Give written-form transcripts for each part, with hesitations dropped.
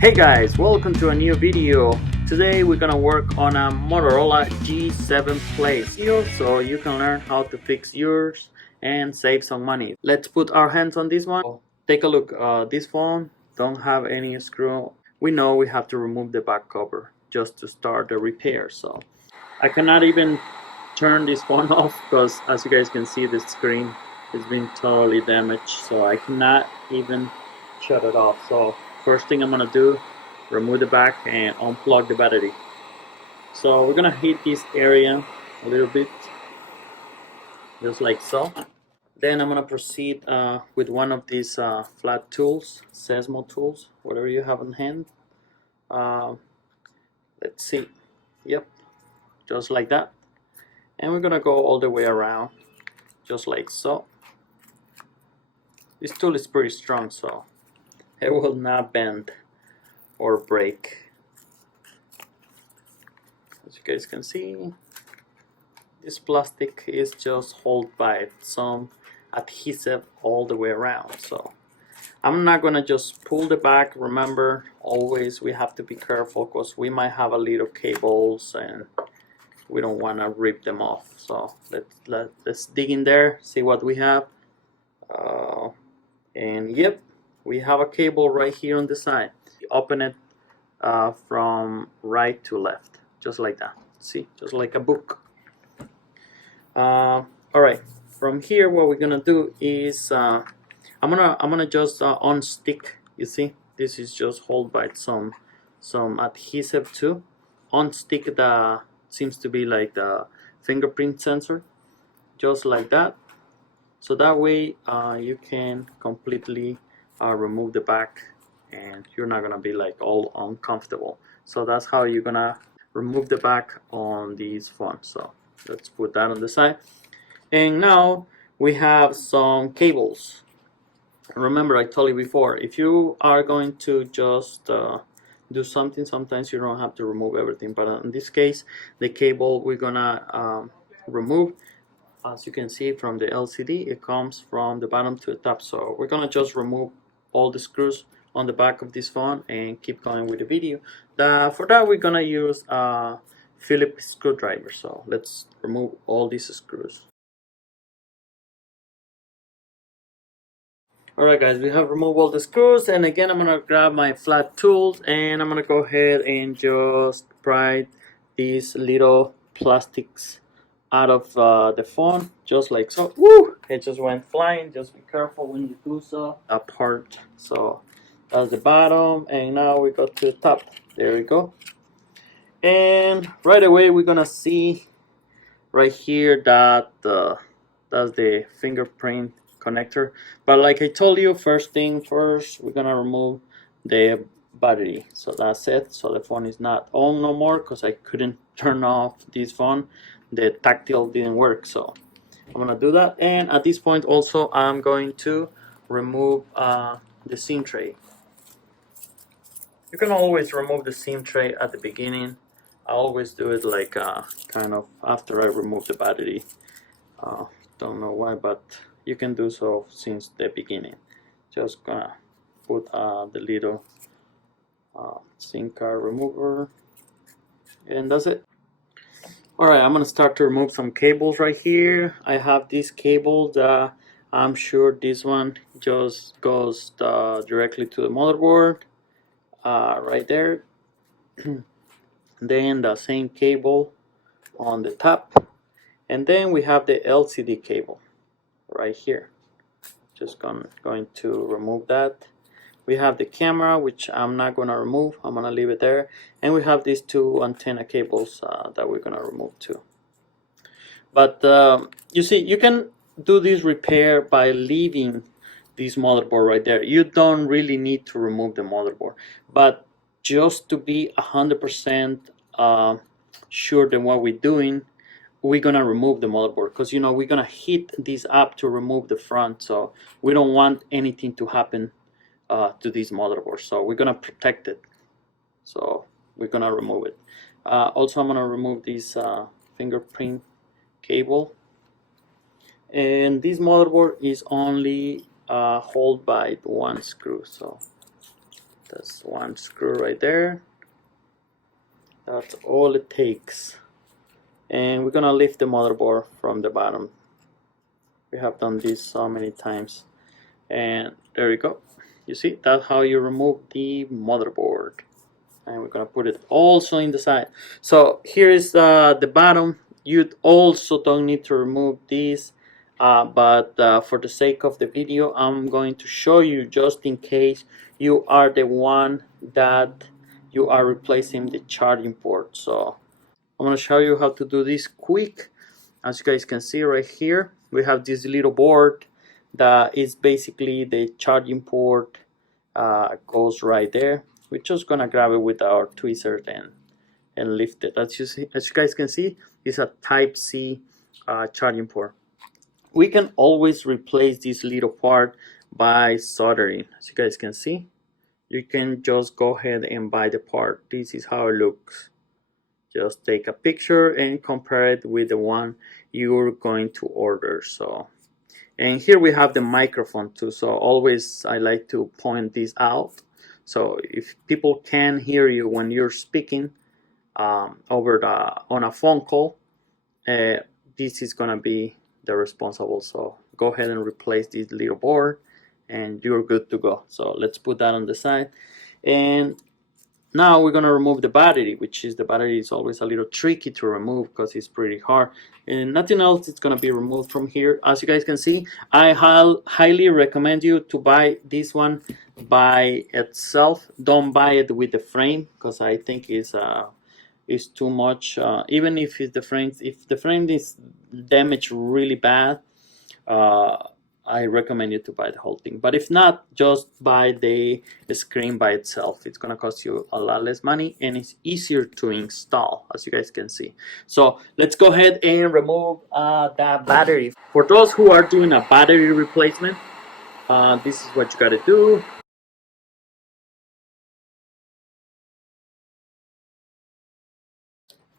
Hey guys, welcome to a new video. Today we're gonna work on a Motorola G7 Play Seal so you can learn how to fix yours and save some money. Let's put our hands on this one. Take a look. This phone don't have any screw. We know we have to remove the back cover just to start the repair. So I cannot even turn this phone off because as you guys can see the screen has been totally damaged, so I cannot even shut it off. So first thing I'm gonna do, remove the back and unplug the battery. So we're gonna hit this area a little bit, just like so. Then I'm gonna proceed with one of these flat tools, Sesmo tools, whatever you have on hand. Uh, let's see, yep, just like that. And we're gonna go all the way around, just like so. This tool is pretty strong, so it will not bend or break. As you guys can see, this plastic is just held by some adhesive all the way around. So I'm not gonna just pull the back. Remember, always we have to be careful because we might have a little cables and we don't want to rip them off. So let's dig in there, see what we have. And yep, we have a cable right here on the side. Open it from right to left, just like that. See, just like a book. All right, from here what we're gonna do is I'm gonna just unstick. You see, this is just hold by some adhesive too. Unstick the, seems to be like the fingerprint sensor, just like that. So that way you can completely remove the back and you're not gonna be like all uncomfortable. So that's how you're gonna remove the back on these phones. So let's put that on the side. And now we have some cables. Remember, I told you before, if you are going to just do something, sometimes you don't have to remove everything, but in this case the cable we're gonna remove. As you can see from the LCD, it comes from the bottom to the top. So we're gonna just remove all the screws on the back of this phone and keep going with the video. For that we're gonna use a Phillips screwdriver. So let's remove all these screws. Alright guys, we have removed all the screws, and again I'm gonna grab my flat tools and I'm gonna go ahead and just pry these little plastics out of the phone, just like so. Woo! It just went flying. Just be careful when you do so. Apart. So that's the bottom, and now we go to the top. There we go. And right away we're gonna see right here that that's the fingerprint connector. But like I told you, first thing first, we're gonna remove the battery. So that's it. So the phone is not on no more because I couldn't turn off this phone. The tactile didn't work, so I'm gonna do that. And at this point also I'm going to remove the SIM tray. You can always remove the SIM tray at the beginning. I always do it like kind of after I remove the battery. Don't know why, but you can do so since the beginning. Just gonna put the little SIM card remover, and that's it. Alright, I'm gonna start to remove some cables right here. I have this cable that I'm sure this one just goes directly to the motherboard, right there. Then the same cable on the top, and then we have the LCD cable right here. Just going to remove that. We have the camera, which I'm not gonna remove. I'm gonna leave it there, and we have these two antenna cables that we're gonna remove too. But you see, you can do this repair by leaving this motherboard right there. You don't really need to remove the motherboard, but just to be 100% sure that what we're doing, we're gonna remove the motherboard, because you know we're gonna hit this up to remove the front, so we don't want anything to happen to this motherboard, so we're gonna protect it. So we're gonna remove it. Also, I'm gonna remove this fingerprint cable, and this motherboard is only held by one screw, so That's one screw right there. That's all it takes. And we're gonna lift the motherboard from the bottom. We have done this so many times. And there you go. You see, that's how you remove the motherboard. And we're gonna put it also in the side. So here is the bottom. You also don't need to remove this, but for the sake of the video, I'm going to show you just in case you are the one that you are replacing the charging port. So I'm gonna show you how to do this quick. As you guys can see right here, we have this little board that is basically the charging port. Goes right there. We're just gonna grab it with our tweezers and lift it. As you guys can see, it's a Type C charging port. We can always replace this little part by soldering. As you guys can see, you can just go ahead and buy the part. This is how it looks. Just take a picture and compare it with the one you're going to order. So, and here we have the microphone too. So always I like to point this out. So if people can hear you when you're speaking on a phone call, this is gonna be the responsible. So go ahead and replace this little board, and you're good to go. So let's put that on the side. And now we're gonna remove the battery, which is the battery is always a little tricky to remove because it's pretty hard. And nothing else is gonna be removed from here. As you guys can see, I highly recommend you to buy this one by itself. Don't buy it with the frame because I think it's too much. Even if the frame is damaged really bad, I recommend you to buy the whole thing. But if not, just buy the screen by itself. It's gonna cost you a lot less money and it's easier to install, as you guys can see. So let's go ahead and remove that battery. For those who are doing a battery replacement, this is what you gotta do.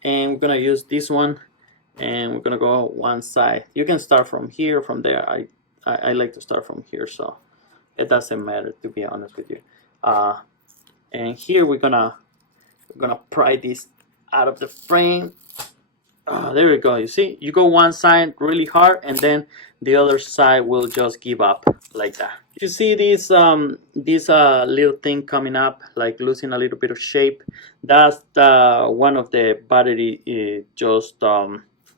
And we're gonna use this one, and we're gonna go one side. You can start from here, from there. I like to start from here, so it doesn't matter, to be honest with you. And here we're gonna pry this out of the frame. There we go. You see, you go one side really hard, and then the other side will just give up like that. You see this little thing coming up, like losing a little bit of shape. That's one of the battery just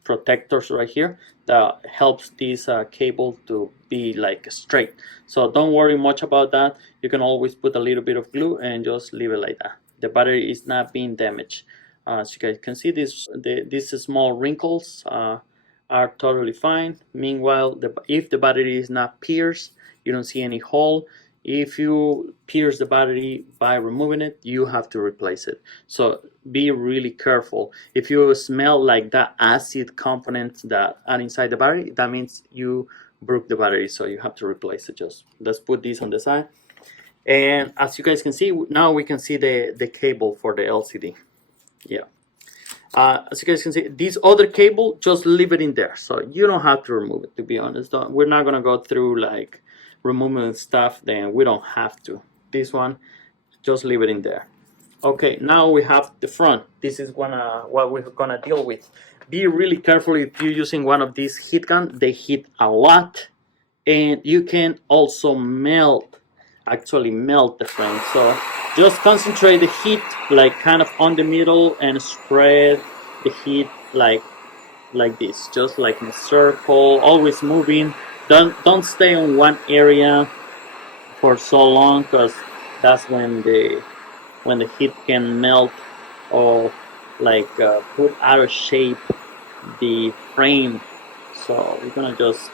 protectors right here that helps this cable to be like straight. So don't worry much about that. You can always put a little bit of glue and just leave it like that. The battery is not being damaged. As you guys can see, these small wrinkles are totally fine. Meanwhile, if the battery is not pierced, you don't see any hole. If you pierce the battery by removing it, you have to replace it. So be really careful. If you smell like that acid components that are inside the battery, that means you broke the battery, so you have to replace it. Just let's put this on the side. And as you guys can see, now we can see the cable for the LCD. Yeah. As you guys can see, this other cable, just leave it in there. So you don't have to remove it, to be honest. We're not going to go through like removing stuff, then we don't have to. This one, just leave it in there. Okay, now we have the front. This is what we're going to deal with. Be really careful if you're using one of these heat guns. They heat a lot, and you can also actually melt the frame. So just concentrate the heat like kind of on the middle and spread the heat like this, just like in a circle, always moving. Don't stay on one area for so long, because that's when the heat can melt or like put out of shape the frame. So we're gonna just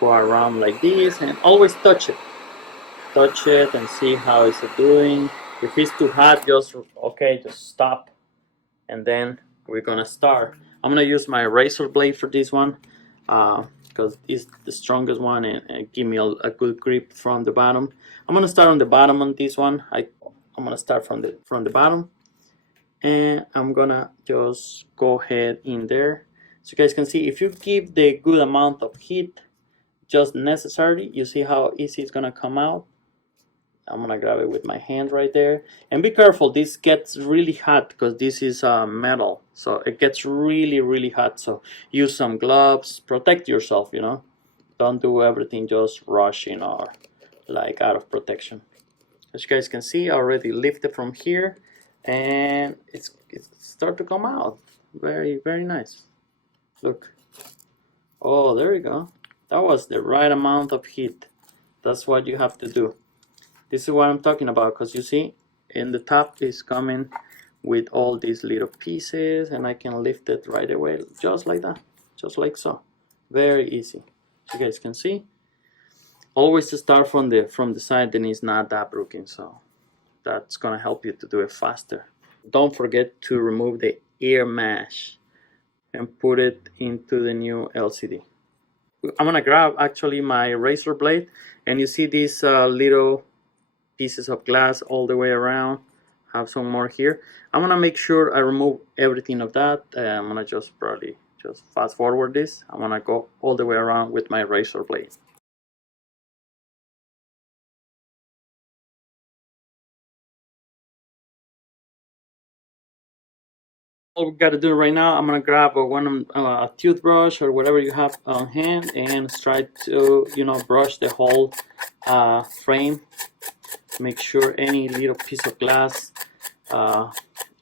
go around like this and always touch it and see how it's doing. If it's too hot, just stop, and then we're gonna start. I'm gonna use my razor blade for this one because it's the strongest one and give me a good grip from the bottom. I'm gonna start on the bottom on this one. I'm gonna start from the bottom, and I'm gonna just go ahead in there. So you guys can see, if you give the good amount of heat just necessary, you see how easy it's gonna come out. I'm gonna grab it with my hand right there. And be careful, this gets really hot because this is metal, so it gets really hot. So use some gloves, protect yourself, you know. Don't do everything just rushing or like out of protection. As you guys can see, I already lifted from here, and it's start to come out. Very nice. Look. Oh, there you go. That was the right amount of heat. That's what you have to do. This is what I'm talking about, because you see, in the top is coming with all these little pieces, and I can lift it right away, just like that, just like so. Very easy. You guys can see. Always to start from the side, then it's not that broken, so that's gonna help you to do it faster. Don't forget to remove the ear mesh and put it into the new LCD. I'm gonna grab actually my razor blade, and you see these little pieces of glass all the way around. Have some more here. I'm gonna make sure I remove everything of that. I'm gonna just probably just fast forward this. I'm gonna go all the way around with my razor blade. All we gotta do right now, I'm gonna grab a toothbrush or whatever you have on hand, and try to, you know, brush the whole frame. Make sure any little piece of glass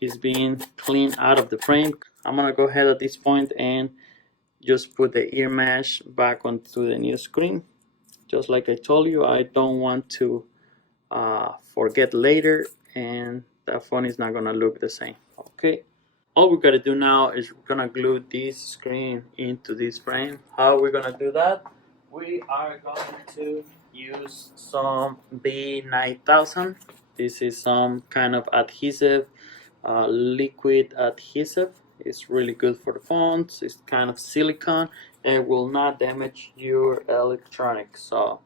is being cleaned out of the frame. I'm gonna go ahead at this point and just put the ear mesh back onto the new screen. Just like I told you, I don't want to forget later, and that phone is not gonna look the same. Okay. All we gotta do now is we're gonna glue this screen into this frame. How are we gonna do that? We are going to use some B9000. This is some kind of adhesive, liquid adhesive. It's really good for the phones. It's kind of silicone and will not damage your electronics. So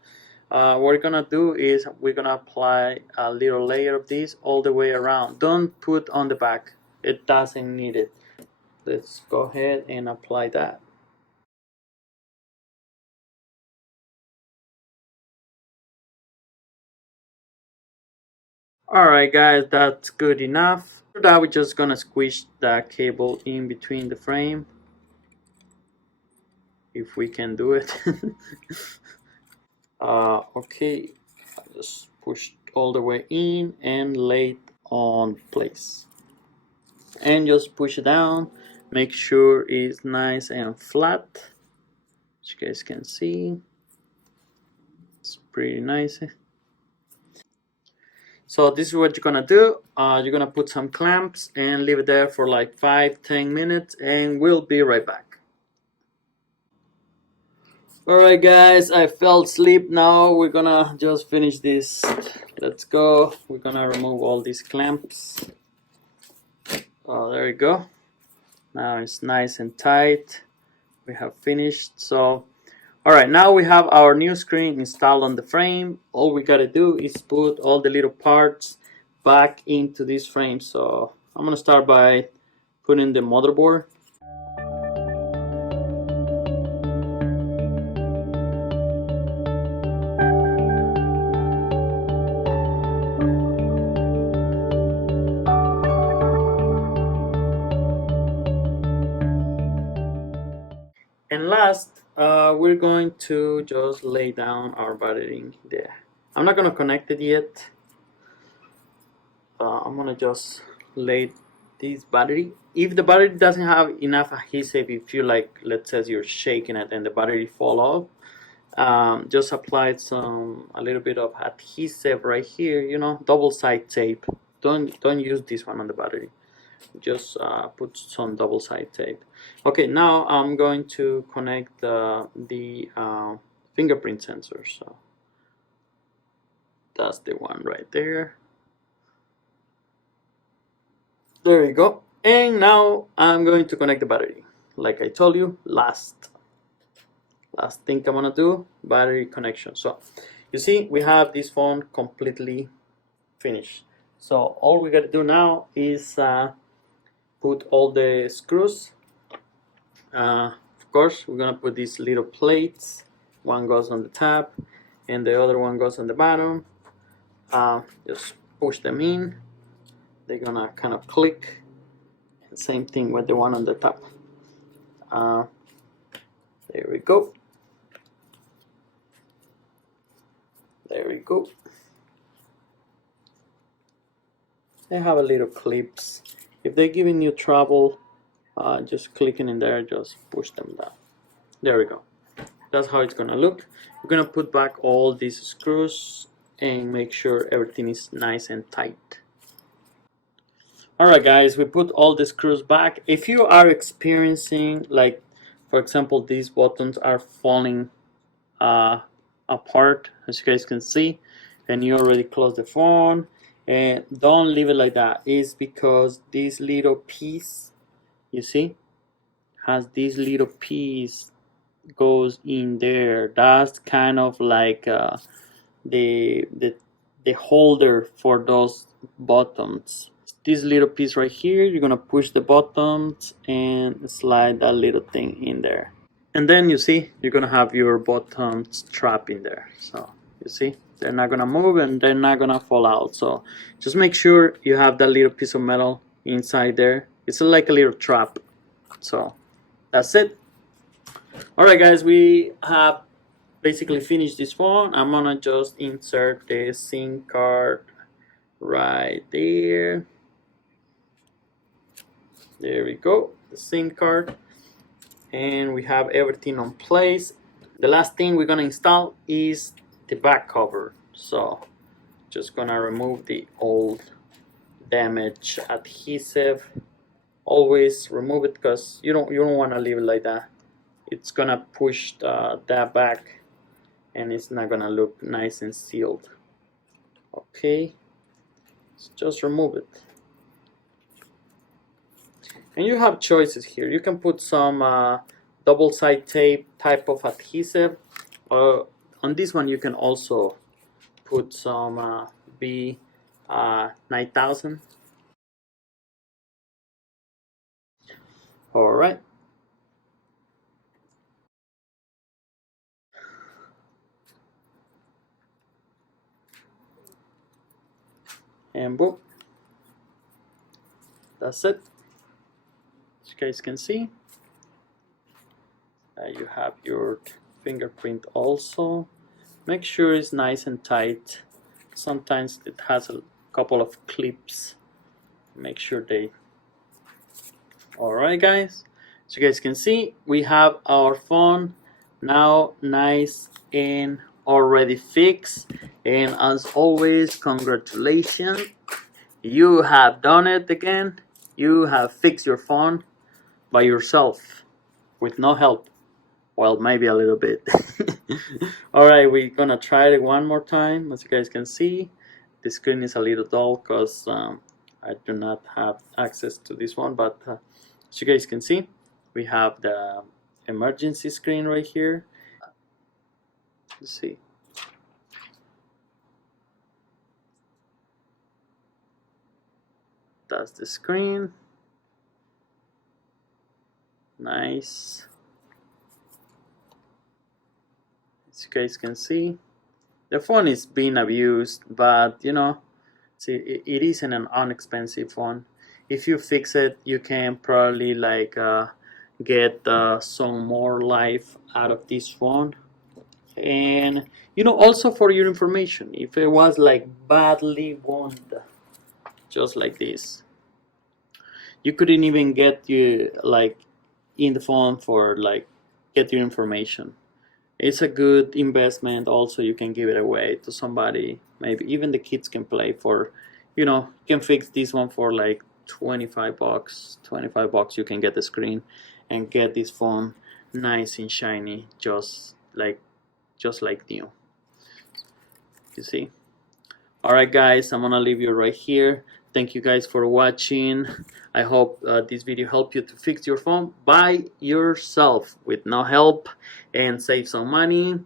what we're gonna do is we're gonna apply a little layer of this all the way around. Don't put on the back. It doesn't need it. Let's go ahead and apply that. Alright guys, that's good enough. For that, we're just gonna squish that cable in between the frame, if we can do it. Okay, just push all the way in and lay it on place. And just push it down. Make sure it's nice and flat. As you guys can see, it's pretty nice. So this is what you're gonna do. You're gonna put some clamps and leave it there for like 5-10 minutes, and we'll be right back. Alright guys, I fell asleep. Now we're gonna just finish this. Let's go. We're gonna remove all these clamps. Oh, there you go. Now it's nice and tight. We have finished. So alright, now we have our new screen installed on the frame. All we gotta do is put all the little parts back into this frame. So I'm gonna start by putting the motherboard. And last, we're going to just lay down our battery there. I'm not gonna connect it yet. I'm gonna just lay this battery. If the battery doesn't have enough adhesive, if you like, let's say you're shaking it and the battery fall off, just apply a little bit of adhesive right here. You know, double side tape. Don't use this one on the battery. Just put some double side tape. Okay, now I'm going to connect the fingerprint sensor. So that's the one right there. There you go. And now I'm going to connect the battery. Like I told you, last thing I'm gonna do, battery connection. So you see, we have this phone completely finished. So all we gotta do now is put all the screws. Of course, we're gonna put these little plates. One goes on the top and the other one goes on the bottom. Just push them in. They're gonna kind of click. And same thing with the one on the top. There we go. There we go. They have a little clips. If they're giving you trouble, just clicking in there, just push them down. There we go. That's how it's gonna look. We're gonna put back all these screws and make sure everything is nice and tight. Alright guys, we put all the screws back. If you are experiencing, like for example, these buttons are falling apart, as you guys can see, and you already closed the phone, and don't leave it like that. It's because this little piece, you see, has this little piece goes in there. That's kind of like the holder for those buttons. This little piece right here, you're gonna push the buttons and slide that little thing in there, and then you see you're gonna have your buttons trapped in there. So you see they're not gonna move and they're not gonna fall out. So just make sure you have that little piece of metal inside there. It's like a little trap. So that's it. Alright guys, we have basically finished this phone. I'm gonna just insert the SIM card right there. There we go, the SIM card, and we have everything on place. The last thing we're gonna install is the back cover. So just gonna remove the old damaged adhesive. Always remove it because you don't want to leave it like that. It's gonna push that back and it's not gonna look nice and sealed. Okay, so just remove it. And you have choices here. You can put some double-side tape type of adhesive. On this one you can also put some B9000. Alright. And boom. That's it. As you guys can see, you have your fingerprint also. Make sure it's nice and tight. Sometimes it has a couple of clips. Make sure they... Alright guys, as you guys can see, we have our phone now nice and already fixed. And as always, congratulations, you have done it again. You have fixed your phone by yourself with no help. Well, maybe a little bit. Alright, we're gonna try it one more time. As you guys can see, the screen is a little dull because I do not have access to this one, but as you guys can see, we have the emergency screen right here. Let's see. That's the screen. Nice. As you guys can see, the phone is being abused, but you know, see, it isn't an inexpensive phone. If you fix it, you can probably like get some more life out of this phone. And you know, also for your information, if it was like badly wounded, just like this, you couldn't even get you like in the phone for like get your information. It's a good investment. Also, you can give it away to somebody. Maybe even the kids can play for, you know, you can fix this one for like 25 bucks. 25 bucks you can get the screen and get this phone nice and shiny, just like new. You see? Alright guys, I'm gonna leave you right here. Thank you guys for watching. I hope this video helped you to fix your phone by yourself with no help and save some money.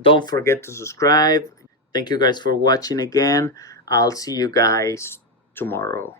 Don't forget to subscribe. Thank you guys for watching again. I'll see you guys tomorrow.